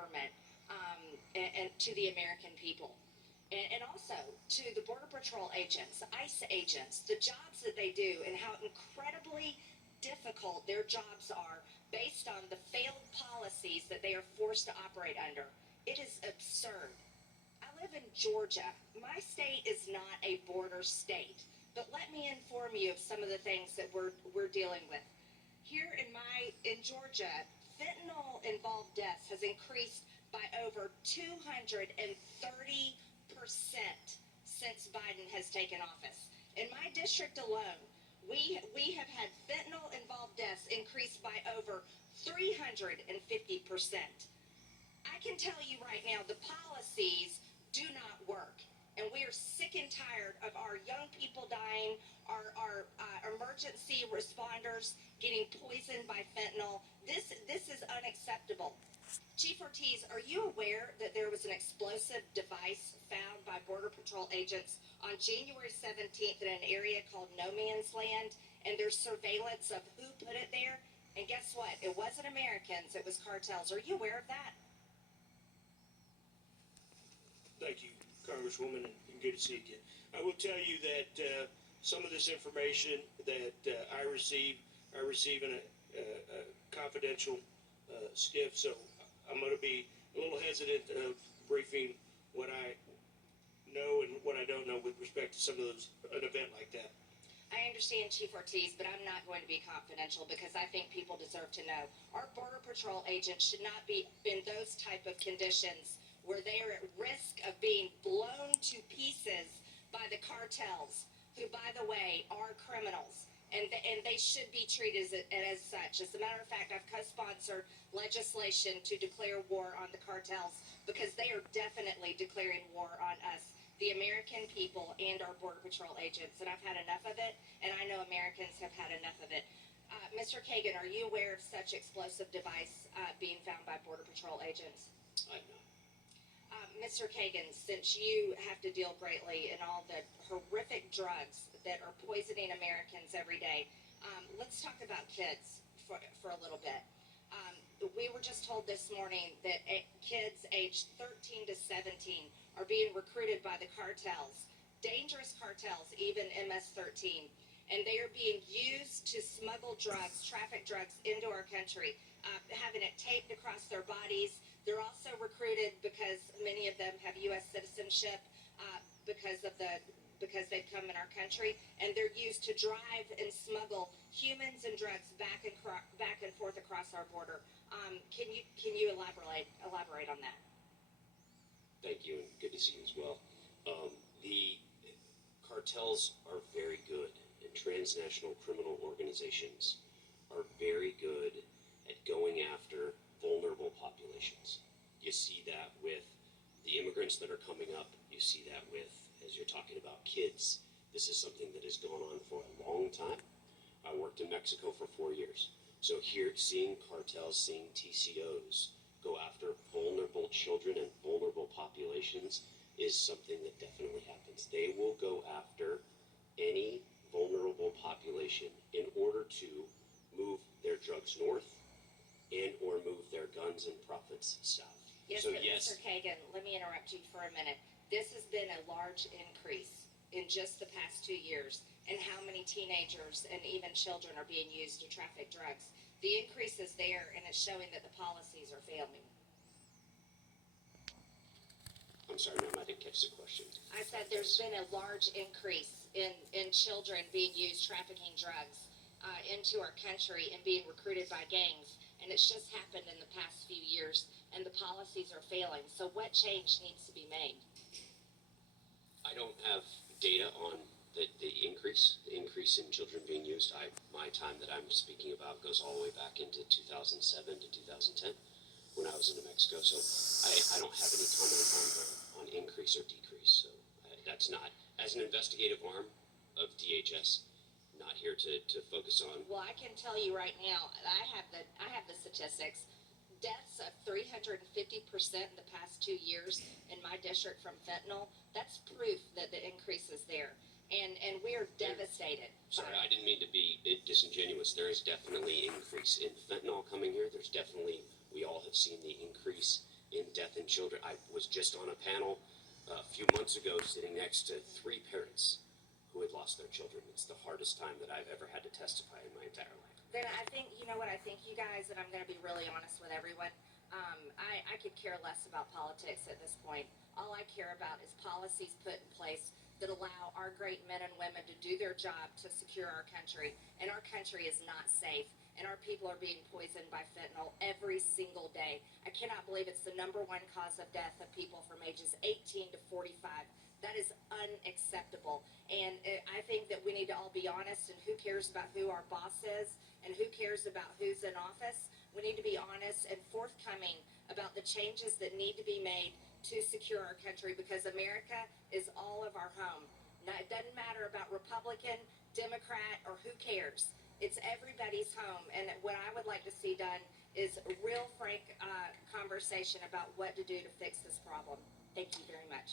government and to the American people. And also to the Border Patrol agents, ICE agents, the jobs that they do and how incredibly difficult their jobs are based on the failed policies that they are forced to operate under. It is absurd. I live in Georgia. My state is not a border state, but let me inform you of some of the things that we're dealing with. Here in Georgia, fentanyl involved deaths has increased by over 230% since Biden has taken office. In my district alone, we have had fentanyl involved deaths increase by over 350%. I can tell you right now, the policies do not work. And we are sick and tired of our young people dying, our emergency responders getting poisoned by fentanyl. This is unacceptable. Chief Ortiz, are you aware that there was an explosive device found by Border Patrol agents on January 17th in an area called No Man's Land, and there's surveillance of who put it there? And guess what? It wasn't Americans, it was cartels. Are you aware of that? Thank you, Congresswoman, and good to see you again. I will tell you that some of this information that I receive in a confidential skiff, so I'm going to be a little hesitant of briefing what I know and what I don't know with respect to some of those, an event like that. I understand, Chief Ortiz, but I'm not going to be confidential because I think people deserve to know. Our Border Patrol agents should not be in those type of conditions where they are at risk of being blown to pieces by the cartels, who, by the way, are criminals. And they should be treated as such. As a matter of fact, I've co-sponsored legislation to declare war on the cartels because they are definitely declaring war on us, the American people, and our Border Patrol agents. And I've had enough of it, and I know Americans have had enough of it. Mr. Kagan, are you aware of such explosive device being found by Border Patrol agents? I'm not. Mr. Kagan, since you have to deal greatly in all the horrific drugs that are poisoning Americans every day, let's talk about kids for a little bit. We were just told this morning that kids aged 13 to 17 are being recruited by the cartels, dangerous cartels, even MS-13, and they are being used to smuggle drugs, traffic drugs into our country, having it taped across their bodies. They're also recruited because many of them have U.S. citizenship because they've come in our country, and they're used to drive and smuggle humans and drugs back and forth across our border. Can you elaborate on that? Thank you, and good to see you as well. The cartels are very good, and transnational criminal organizations are very good at going after vulnerable populations. You see that with the immigrants that are coming up. You see that with, as you're talking about, kids. This is something that has gone on for a long time. I worked in Mexico for 4 years. So here, seeing cartels, seeing TCOs go after vulnerable children and vulnerable populations is something that definitely happens. They will go after any vulnerable population in order to move their drugs north and or move their guns and profits south. Yes, so but yes, Mr. Kagan, let me interrupt you for a minute. This has been a large increase in just the past 2 years in how many teenagers and even children are being used to traffic drugs. The increase is there, and it's showing that the policies are failing. I'm sorry, ma'am, I didn't catch the question. I said there's been a large increase in children being used trafficking drugs into our country and being recruited by gangs. And it's just happened in the past few years, and the policies are failing. So what change needs to be made? I don't have data on the increase in children being used. My time that I'm speaking about goes all the way back into 2007 to 2010 when I was in New Mexico. So I don't have any comment on increase or decrease. So that's not, as an investigative arm of DHS, not here to focus on. Well, I can tell you right now, I have the statistics. Deaths of 350% in the past 2 years in my district from fentanyl. That's proof that the increase is there, and we are devastated. Sorry, I didn't mean to be disingenuous. There is definitely increase in fentanyl coming here. There's definitely, we all have seen the increase in death in children. I was just on a panel a few months ago sitting next to 3 parents who had lost their children. It's the hardest time that I've ever had to testify in my entire life. Then I think, you know what I think, you guys, and I'm going to be really honest with everyone. I could care less about politics at this point. All I care about is policies put in place that allow our great men and women to do their job to secure our country. And our country is not safe. And our people are being poisoned by fentanyl every single day. I cannot believe it's the #1 cause of death of people from ages 18 to 45. That is unacceptable. And I think that we need to all be honest, and who cares about who our boss is and who cares about who's in office. We need to be honest and forthcoming about the changes that need to be made to secure our country, because America is all of our home. Now, it doesn't matter about Republican, Democrat, or who cares. It's everybody's home. And what I would like to see done is a real frank conversation about what to do to fix this problem. Thank you very much.